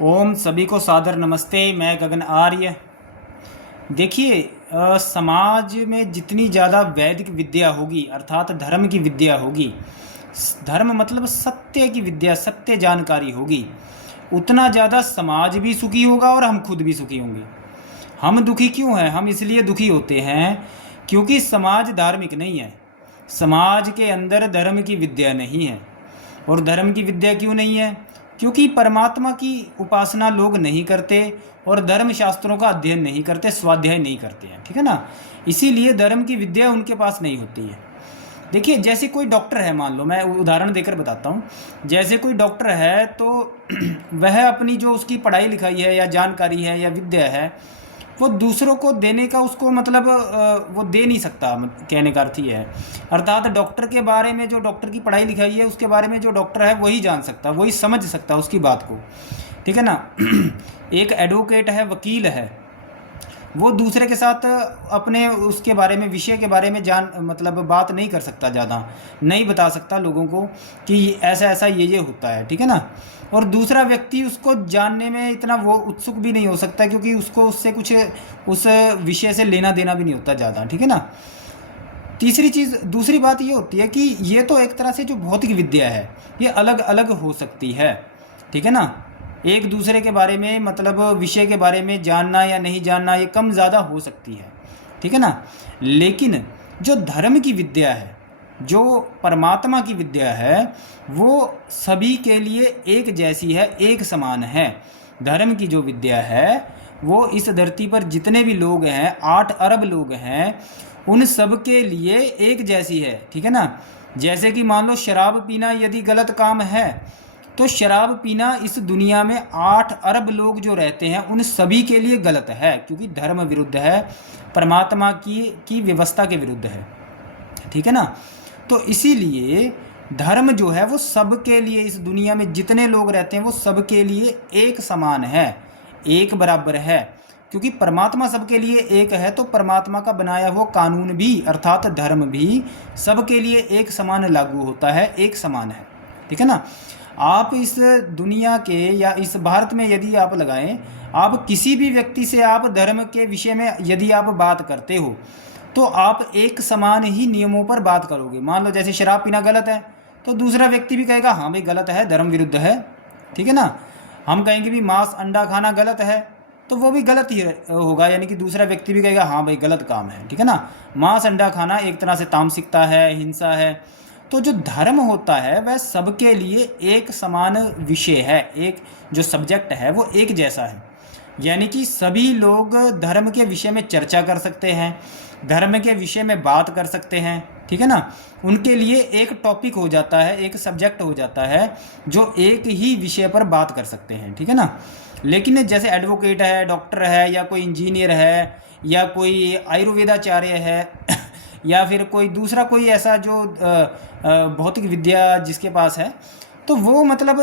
ओम सभी को सादर नमस्ते। मैं गगन आर्य। देखिए, समाज में जितनी ज़्यादा वैदिक विद्या होगी अर्थात धर्म की विद्या होगी, धर्म मतलब सत्य की विद्या, सत्य जानकारी होगी, उतना ज़्यादा समाज भी सुखी होगा और हम खुद भी सुखी होंगे। हम दुखी क्यों हैं? हम इसलिए दुखी होते हैं क्योंकि समाज धार्मिक नहीं है, समाज के अंदर धर्म की विद्या नहीं है। और धर्म की विद्या क्यों नहीं है? क्योंकि परमात्मा की उपासना लोग नहीं करते और धर्म शास्त्रों का अध्ययन नहीं करते, स्वाध्याय नहीं करते हैं, ठीक है ना। इसीलिए धर्म की विद्या उनके पास नहीं होती है। देखिए, जैसे कोई डॉक्टर है, मान लो, मैं उदाहरण देकर बताता हूँ। जैसे कोई डॉक्टर है तो वह अपनी जो उसकी पढ़ाई लिखाई है या जानकारी है या विद्या है, वो दूसरों को देने का उसको मतलब वो दे नहीं सकता। कहने का अर्थ ये है, अर्थात डॉक्टर के बारे में, जो डॉक्टर की पढ़ाई लिखाई है उसके बारे में जो डॉक्टर है वही जान सकता, वही समझ सकता उसकी बात को, ठीक है ना। एक एडवोकेट है, वकील है, वो दूसरे के साथ अपने उसके बारे में, विषय के बारे में मतलब बात नहीं कर सकता, ज़्यादा नहीं बता सकता लोगों को कि ऐसा ऐसा ये होता है, ठीक है ना। और दूसरा व्यक्ति उसको जानने में इतना वो उत्सुक भी नहीं हो सकता क्योंकि उसको उससे कुछ उस विषय से लेना देना भी नहीं होता ज़्यादा, ठीक है ना। दूसरी बात ये होती है कि ये तो एक तरह से जो भौतिक विद्या है ये अलग अलग हो सकती है, ठीक है ना। एक दूसरे के बारे में, मतलब विषय के बारे में जानना या नहीं जानना ये कम ज़्यादा हो सकती है, ठीक है ना। लेकिन जो धर्म की विद्या है, जो परमात्मा की विद्या है, वो सभी के लिए एक जैसी है, एक समान है। धर्म की जो विद्या है वो इस धरती पर जितने भी लोग हैं, 8 अरब लोग हैं, उन सब के लिए एक जैसी है, ठीक है ना। जैसे कि मान लो शराब पीना यदि गलत काम है तो शराब पीना इस दुनिया में 8 अरब लोग जो रहते हैं उन सभी के लिए गलत है, क्योंकि धर्म विरुद्ध है, परमात्मा की व्यवस्था के विरुद्ध है, ठीक है ना। तो इसीलिए धर्म जो है वो सबके लिए, इस दुनिया में जितने लोग रहते हैं वो सबके लिए एक समान है, एक बराबर है। क्योंकि परमात्मा सबके लिए एक है तो परमात्मा का बनाया हुआ कानून भी अर्थात धर्म भी सबके लिए एक समान लागू होता है, एक समान है, ठीक है ना। आप इस दुनिया के या इस भारत में यदि आप लगाएं, आप किसी भी व्यक्ति से आप धर्म के विषय में यदि आप बात करते हो तो आप एक समान ही नियमों पर बात करोगे। मान लो जैसे शराब पीना गलत है तो दूसरा व्यक्ति भी कहेगा हाँ भाई गलत है, धर्म विरुद्ध है, ठीक है ना। हम कहेंगे भी मांस अंडा खाना गलत है तो वो भी गलत ही होगा, यानी कि दूसरा व्यक्ति भी कहेगा हाँ भाई गलत काम है, ठीक है ना। मांस अंडा खाना एक तरह से तामसिकता है, हिंसा है। तो जो धर्म होता है वह सबके लिए एक समान विषय है, एक जो सब्जेक्ट है वो एक जैसा है, यानी कि सभी लोग धर्म के विषय में चर्चा कर सकते हैं, धर्म के विषय में बात कर सकते हैं, ठीक है ना। उनके लिए एक टॉपिक हो जाता है, एक सब्जेक्ट हो जाता है जो एक ही विषय पर बात कर सकते हैं, ठीक है ना। लेकिन जैसे एडवोकेट है, डॉक्टर है, या कोई इंजीनियर है, या कोई आयुर्वेदाचार्य है या फिर कोई दूसरा कोई ऐसा जो भौतिक विद्या जिसके पास है, तो वो मतलब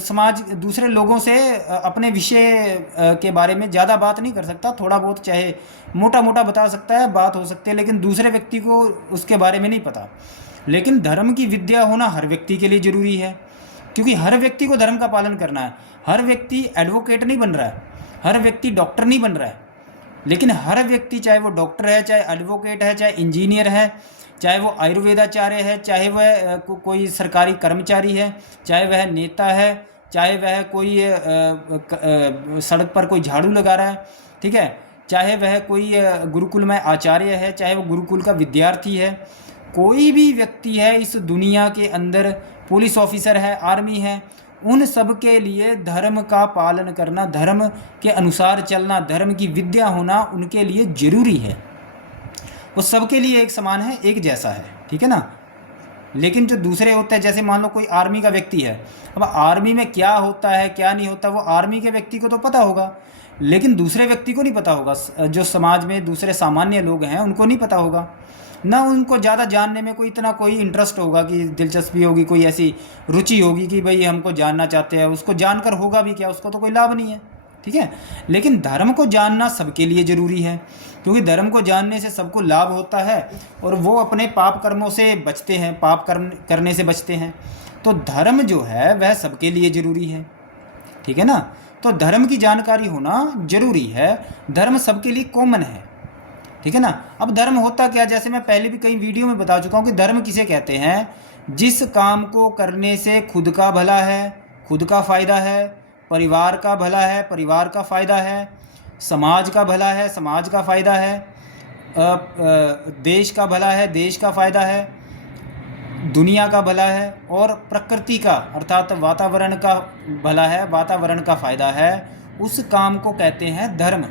समाज दूसरे लोगों से अपने विषय के बारे में ज़्यादा बात नहीं कर सकता, थोड़ा बहुत चाहे मोटा मोटा बता सकता है, बात हो सकती है, लेकिन दूसरे व्यक्ति को उसके बारे में नहीं पता। लेकिन धर्म की विद्या होना हर व्यक्ति के लिए ज़रूरी है, क्योंकि हर व्यक्ति को धर्म का पालन करना है। हर व्यक्ति एडवोकेट नहीं बन रहा है, हर व्यक्ति डॉक्टर नहीं बन रहा है, लेकिन हर व्यक्ति, चाहे वो डॉक्टर है, चाहे एडवोकेट है, चाहे इंजीनियर है, चाहे वो आयुर्वेदाचार्य है, चाहे वह कोई सरकारी कर्मचारी है, चाहे वह नेता है, चाहे वह कोई सड़क पर कोई झाड़ू लगा रहा है, ठीक है, चाहे वह कोई गुरुकुल में आचार्य है, चाहे वो गुरुकुल का विद्यार्थी है, कोई भी व्यक्ति है इस दुनिया के अंदर, पुलिस ऑफिसर है, आर्मी है, उन सब के लिए धर्म का पालन करना, धर्म के अनुसार चलना, धर्म की विद्या होना उनके लिए जरूरी है। वो सबके लिए एक समान है, एक जैसा है, ठीक है ना। लेकिन जो दूसरे होते हैं, जैसे मान लो कोई आर्मी का व्यक्ति है, अब आर्मी में क्या होता है क्या नहीं होता वो आर्मी के व्यक्ति को तो पता होगा, लेकिन दूसरे व्यक्ति को नहीं पता होगा। जो समाज में दूसरे सामान्य लोग हैं उनको नहीं पता होगा, ना उनको ज़्यादा जानने में कोई इतना कोई इंटरेस्ट होगा कि दिलचस्पी होगी, कोई ऐसी रुचि होगी कि भाई हमको जानना चाहते हैं। उसको जानकर होगा भी क्या, उसको तो कोई लाभ नहीं है, ठीक है। लेकिन धर्म को जानना सबके लिए ज़रूरी है, क्योंकि धर्म को जानने से सबको लाभ होता है और वो अपने पाप कर्मों से बचते हैं, पाप कर्म करने से बचते हैं। तो धर्म जो है वह सबके लिए ज़रूरी है, ठीक है ना। तो धर्म की जानकारी होना जरूरी है। धर्म सबके लिए कॉमन है, ठीक है ना। अब धर्म होता क्या, जैसे मैं पहले भी कई वीडियो में बता चुका हूँ कि धर्म किसे कहते हैं, जिस काम को करने से खुद का भला है, खुद का फ़ायदा है, परिवार का भला है, परिवार का फ़ायदा है, समाज का भला है, समाज का फ़ायदा है, देश का भला है, देश का फ़ायदा है, दुनिया का भला है, और प्रकृति का अर्थात वातावरण का भला है, वातावरण का फ़ायदा है, उस काम को कहते हैं धर्म।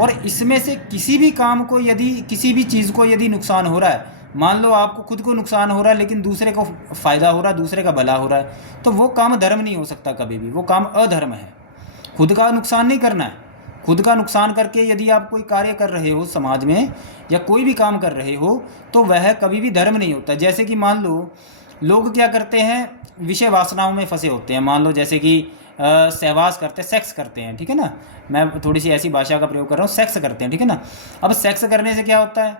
और इसमें से किसी भी काम को यदि, किसी भी चीज़ को यदि नुकसान हो रहा है, मान लो आपको खुद को नुकसान हो रहा है लेकिन दूसरे को फ़ायदा हो रहा है, दूसरे का भला हो रहा है, तो वो काम धर्म नहीं हो सकता कभी भी, वो काम अधर्म है। खुद का नुकसान नहीं करना है। खुद का नुकसान करके यदि आप कोई कार्य कर रहे हो समाज में, या कोई भी काम कर रहे हो, तो वह कभी भी धर्म नहीं होता। जैसे कि मान लो लोग क्या करते हैं, विषय वासनाओं में फंसे होते हैं। मान लो जैसे कि सहवास करते हैं, सेक्स करते हैं, ठीक है ना। मैं थोड़ी सी ऐसी भाषा का प्रयोग कर रहा हूँ, सेक्स करते हैं, ठीक है ना। अब सेक्स करने से क्या होता है,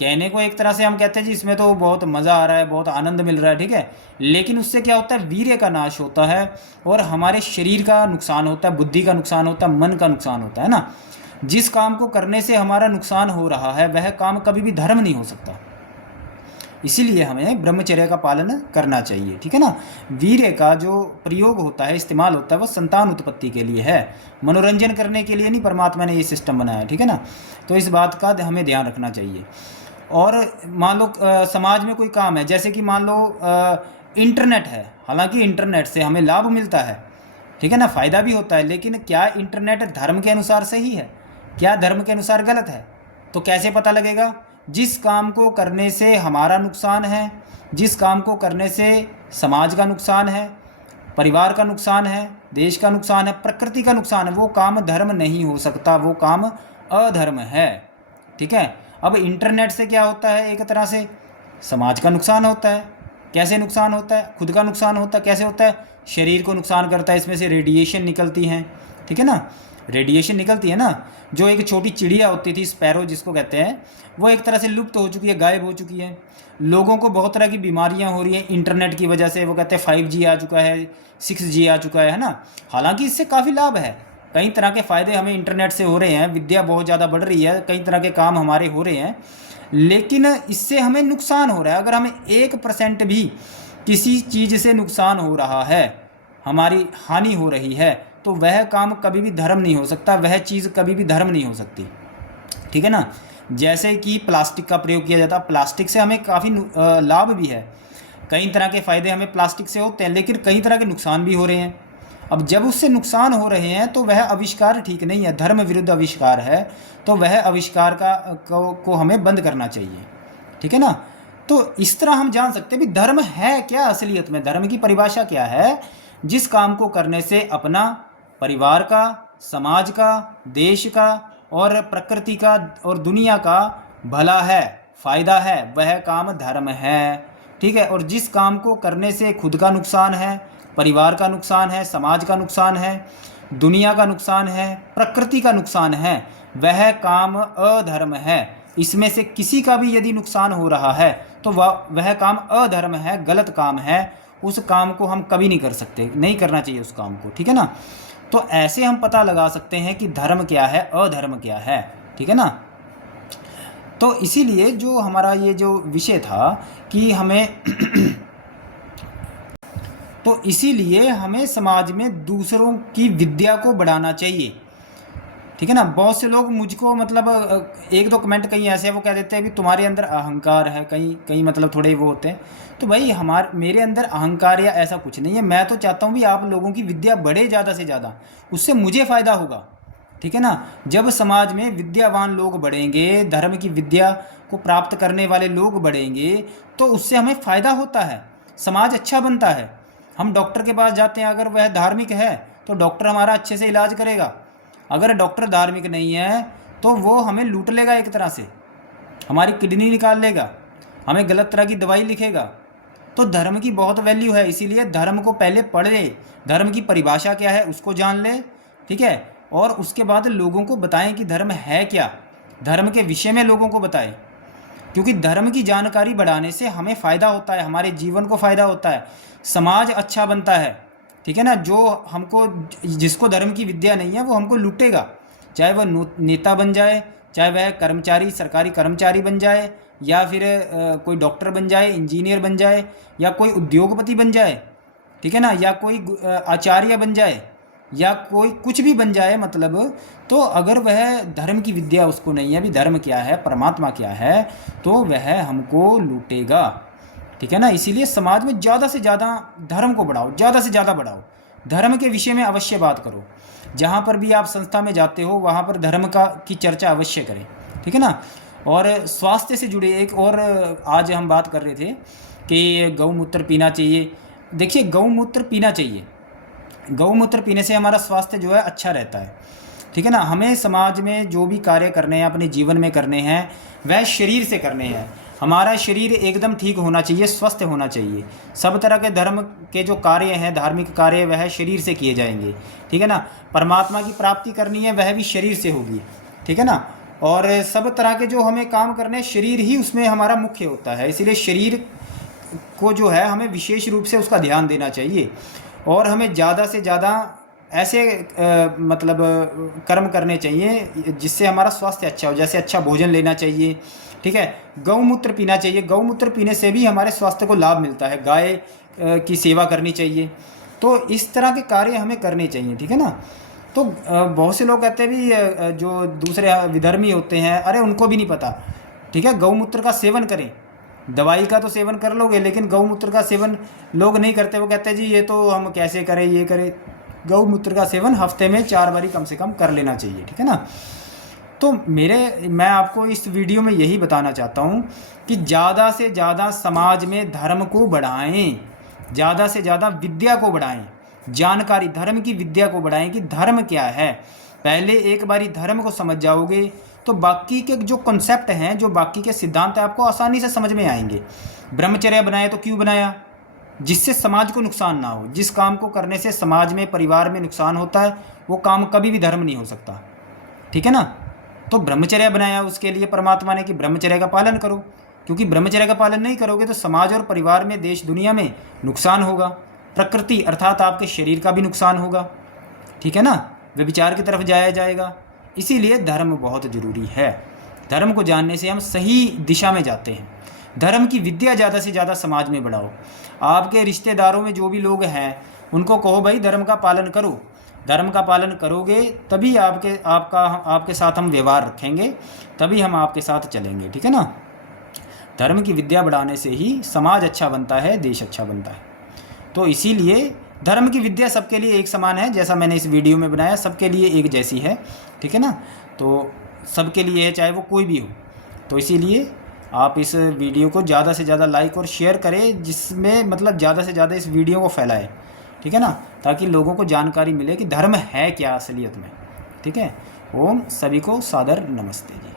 कहने को एक तरह से हम कहते हैं जी इसमें तो बहुत मज़ा आ रहा है, बहुत आनंद मिल रहा है, ठीक है, लेकिन उससे क्या होता है, वीर्य का नाश होता है, और हमारे शरीर का नुकसान होता है, बुद्धि का नुकसान होता है, मन का नुकसान होता है ना। जिस काम को करने से हमारा नुकसान हो रहा है वह काम कभी भी धर्म नहीं हो सकता। इसीलिए हमें ब्रह्मचर्य का पालन करना चाहिए, ठीक है ना। वीर्य का जो प्रयोग होता है, इस्तेमाल होता है, वो संतान उत्पत्ति के लिए है, मनोरंजन करने के लिए नहीं परमात्मा ने ये सिस्टम बनाया है, ठीक है ना। तो इस बात का हमें ध्यान रखना चाहिए। और मान लो समाज में कोई काम है, जैसे कि मान लो इंटरनेट है, हालांकि इंटरनेट से हमें लाभ मिलता है, ठीक है ना, फ़ायदा भी होता है, लेकिन क्या इंटरनेट धर्म के अनुसार सही है, क्या धर्म के अनुसार गलत है? तो कैसे पता लगेगा? जिस काम को करने से हमारा नुकसान है, जिस काम को करने से समाज का नुकसान है, परिवार का नुकसान है, देश का नुकसान है, प्रकृति का नुकसान है, वो काम धर्म नहीं हो सकता, वो काम अधर्म है, ठीक है। अब इंटरनेट से क्या होता है, एक तरह से समाज का नुकसान होता है। कैसे नुकसान होता है? खुद का नुकसान होता है। कैसे होता है? शरीर को नुकसान करता है, इसमें से रेडिएशन निकलती हैं, ठीक है ना, रेडिएशन निकलती है ना। जो एक छोटी चिड़िया होती थी, स्पैरो जिसको कहते हैं, वो एक तरह से लुप्त हो चुकी है, गायब हो चुकी है। लोगों को बहुत तरह की बीमारियां हो रही हैं इंटरनेट की वजह से। वो कहते हैं 5G आ चुका है, 6G आ चुका है ना। हालांकि इससे काफ़ी लाभ है, कई तरह के फ़ायदे हमें इंटरनेट से हो रहे हैं, विद्या बहुत ज़्यादा बढ़ रही है, कई तरह के काम हमारे हो रहे हैं, लेकिन इससे हमें नुकसान हो रहा है। अगर हमें 1% भी किसी चीज़ से नुकसान हो रहा है, हमारी हानि हो रही है, तो वह काम कभी भी धर्म नहीं हो सकता, वह चीज़ कभी भी धर्म नहीं हो सकती, ठीक है ना। जैसे कि प्लास्टिक का प्रयोग किया जाता है, प्लास्टिक से हमें काफ़ी लाभ भी है, कई तरह के फ़ायदे हमें प्लास्टिक से होते हैं, लेकिन कई तरह के नुकसान भी हो रहे हैं। अब जब उससे नुकसान हो रहे हैं तो वह आविष्कार ठीक नहीं है, धर्म विरुद्ध आविष्कार है, तो वह आविष्कार को हमें बंद करना चाहिए, ठीक है ना। तो इस तरह हम जान सकते हैं भी धर्म है क्या असलियत में, धर्म की परिभाषा क्या है। जिस काम को करने से अपना, परिवार का, समाज का, देश का और प्रकृति का और दुनिया का भला है, फ़ायदा है, वह काम धर्म है, ठीक है। और जिस काम को करने से खुद का नुकसान है, परिवार का नुकसान है, समाज का नुकसान है, दुनिया का नुकसान है, प्रकृति का नुकसान है, वह काम अधर्म है। इसमें से किसी का भी यदि नुकसान हो रहा है तो वह काम अधर्म है, गलत काम है, उस काम को हम कभी नहीं कर सकते, नहीं करना चाहिए उस काम को, ठीक है ना। तो ऐसे हम पता लगा सकते हैं कि धर्म क्या है, अधर्म क्या है, ठीक है ना। तो इसीलिए जो हमारा ये जो विषय था कि हमें तो इसीलिए हमें समाज में दूसरों की विद्या को बढ़ाना चाहिए, ठीक है ना। बहुत से लोग मुझको मतलब एक दो कमेंट कहीं ऐसे हैं, वो कह देते हैं कि तुम्हारे अंदर अहंकार है, कहीं कहीं मतलब थोड़े वो होते हैं। तो भाई मेरे अंदर अहंकार या ऐसा कुछ नहीं है। मैं तो चाहता हूँ भी आप लोगों की विद्या बढ़े ज़्यादा से ज़्यादा, उससे मुझे फ़ायदा होगा, ठीक है ना। जब समाज में विद्यावान लोग बढ़ेंगे, धर्म की विद्या को प्राप्त करने वाले लोग बढ़ेंगे, तो उससे हमें फ़ायदा होता है, समाज अच्छा बनता है। हम डॉक्टर के पास जाते हैं, अगर वह धार्मिक है तो डॉक्टर हमारा अच्छे से इलाज करेगा। अगर डॉक्टर धार्मिक नहीं है तो वो हमें लूट लेगा, एक तरह से हमारी किडनी निकाल लेगा, हमें गलत तरह की दवाई लिखेगा। तो धर्म की बहुत वैल्यू है, इसीलिए धर्म को पहले पढ़ ले, धर्म की परिभाषा क्या है उसको जान ले, ठीक है। और उसके बाद लोगों को बताएं कि धर्म है क्या, धर्म के विषय में लोगों को बताएं, क्योंकि धर्म की जानकारी बढ़ाने से हमें फ़ायदा होता है, हमारे जीवन को फ़ायदा होता है, समाज अच्छा बनता है, ठीक है ना। जो हमको, जिसको धर्म की विद्या नहीं है वो हमको लूटेगा, चाहे वह नेता बन जाए, चाहे वह कर्मचारी, सरकारी कर्मचारी बन जाए, या फिर कोई डॉक्टर बन जाए, इंजीनियर बन जाए, या कोई उद्योगपति बन जाए, ठीक है ना, या कोई आचार्य बन जाए, या कोई कुछ भी बन जाए, मतलब तो अगर वह धर्म की विद्या उसको नहीं है, अभी धर्म क्या है, परमात्मा क्या है, तो वह हमको लूटेगा, ठीक है ना। इसीलिए समाज में ज़्यादा से ज़्यादा धर्म को बढ़ाओ, ज़्यादा से ज़्यादा बढ़ाओ, धर्म के विषय में अवश्य बात करो। जहाँ पर भी आप संस्था में जाते हो वहाँ पर धर्म की चर्चा अवश्य करें, ठीक है ना। और स्वास्थ्य से जुड़े एक और आज हम बात कर रहे थे कि गौमूत्र पीना चाहिए। देखिए, गौमूत्र पीना चाहिए, गौमूत्र पीने से हमारा स्वास्थ्य जो है अच्छा रहता है, ठीक है ना। हमें समाज में जो भी कार्य करने हैं, अपने जीवन में करने हैं, वह शरीर से करने हैं। हमारा शरीर एकदम ठीक होना चाहिए, स्वस्थ होना चाहिए। सब तरह के धर्म के जो कार्य हैं, धार्मिक कार्य, वह शरीर से किए जाएंगे, ठीक है ना। परमात्मा की प्राप्ति करनी है, वह भी शरीर से होगी, ठीक है ना। और सब तरह के जो हमें काम करने हैं, शरीर ही उसमें हमारा मुख्य होता है। इसीलिए शरीर को जो है हमें विशेष रूप से उसका ध्यान देना चाहिए, और हमें ज़्यादा से ज़्यादा ऐसे मतलब कर्म करने चाहिए जिससे हमारा स्वास्थ्य अच्छा हो। जैसे अच्छा भोजन लेना चाहिए, ठीक है, गौमूत्र पीना चाहिए। गौमूत्र पीने से भी हमारे स्वास्थ्य को लाभ मिलता है। गाय की सेवा करनी चाहिए। तो इस तरह के कार्य हमें करने चाहिए, ठीक है ना। तो बहुत से लोग कहते हैं भी जो दूसरे विधर्मी होते हैं, अरे उनको भी नहीं पता, ठीक है, गौमूत्र का सेवन करें। दवाई का तो सेवन कर लोगे, लेकिन गौमूत्र का सेवन लोग नहीं करते। वो कहते हैं जी ये तो हम कैसे करें, ये करें। गौमूत्र का सेवन हफ्ते में 4 बारी कम से कम कर लेना चाहिए, ठीक है ना। तो मैं आपको इस वीडियो में यही बताना चाहता हूँ कि ज़्यादा से ज़्यादा समाज में धर्म को बढ़ाएं, ज़्यादा से ज़्यादा विद्या को बढ़ाएं, जानकारी, धर्म की विद्या को बढ़ाएं कि धर्म क्या है। पहले एक बारी धर्म को समझ जाओगे तो बाकी के जो कॉन्सेप्ट हैं, जो बाकी के सिद्धांत हैं, आपको आसानी से समझ में आएंगे। ब्रह्मचर्य बनाया तो क्यों बनाया? जिससे समाज को नुकसान ना हो। जिस काम को करने से समाज में, परिवार में नुकसान होता है, वो काम कभी भी धर्म नहीं हो सकता, ठीक है ना। तो ब्रह्मचर्य बनाया उसके लिए परमात्मा ने कि ब्रह्मचर्य का पालन करो, क्योंकि ब्रह्मचर्य का पालन नहीं करोगे तो समाज और परिवार में, देश दुनिया में नुकसान होगा। प्रकृति अर्थात आपके शरीर का भी नुकसान होगा, ठीक है ना। व्यभिचार की तरफ जाया जाएगा। इसीलिए धर्म बहुत ज़रूरी है। धर्म को जानने से हम सही दिशा में जाते हैं। धर्म की विद्या ज़्यादा से ज़्यादा समाज में बढ़ाओ। आपके रिश्तेदारों में जो भी लोग हैं उनको कहो भाई धर्म का पालन करो। धर्म का पालन करोगे तभी आपके साथ हम व्यवहार रखेंगे, तभी हम आपके साथ चलेंगे, ठीक है ना। धर्म की विद्या बढ़ाने से ही समाज अच्छा बनता है, देश अच्छा बनता है। तो इसीलिए धर्म की विद्या सबके लिए एक समान है, जैसा मैंने इस वीडियो में बनाया, सबके लिए एक जैसी है, ठीक है ना। तो सबके लिए है, चाहे वो कोई भी हो। तो इसीलिए आप इस वीडियो को ज़्यादा से ज़्यादा लाइक और शेयर करें, जिसमें मतलब ज़्यादा से ज़्यादा इस वीडियो को फैलाएं, ठीक है ना, ताकि लोगों को जानकारी मिले कि धर्म है क्या असलियत में, ठीक है। ओम, सभी को सादर नमस्ते जी।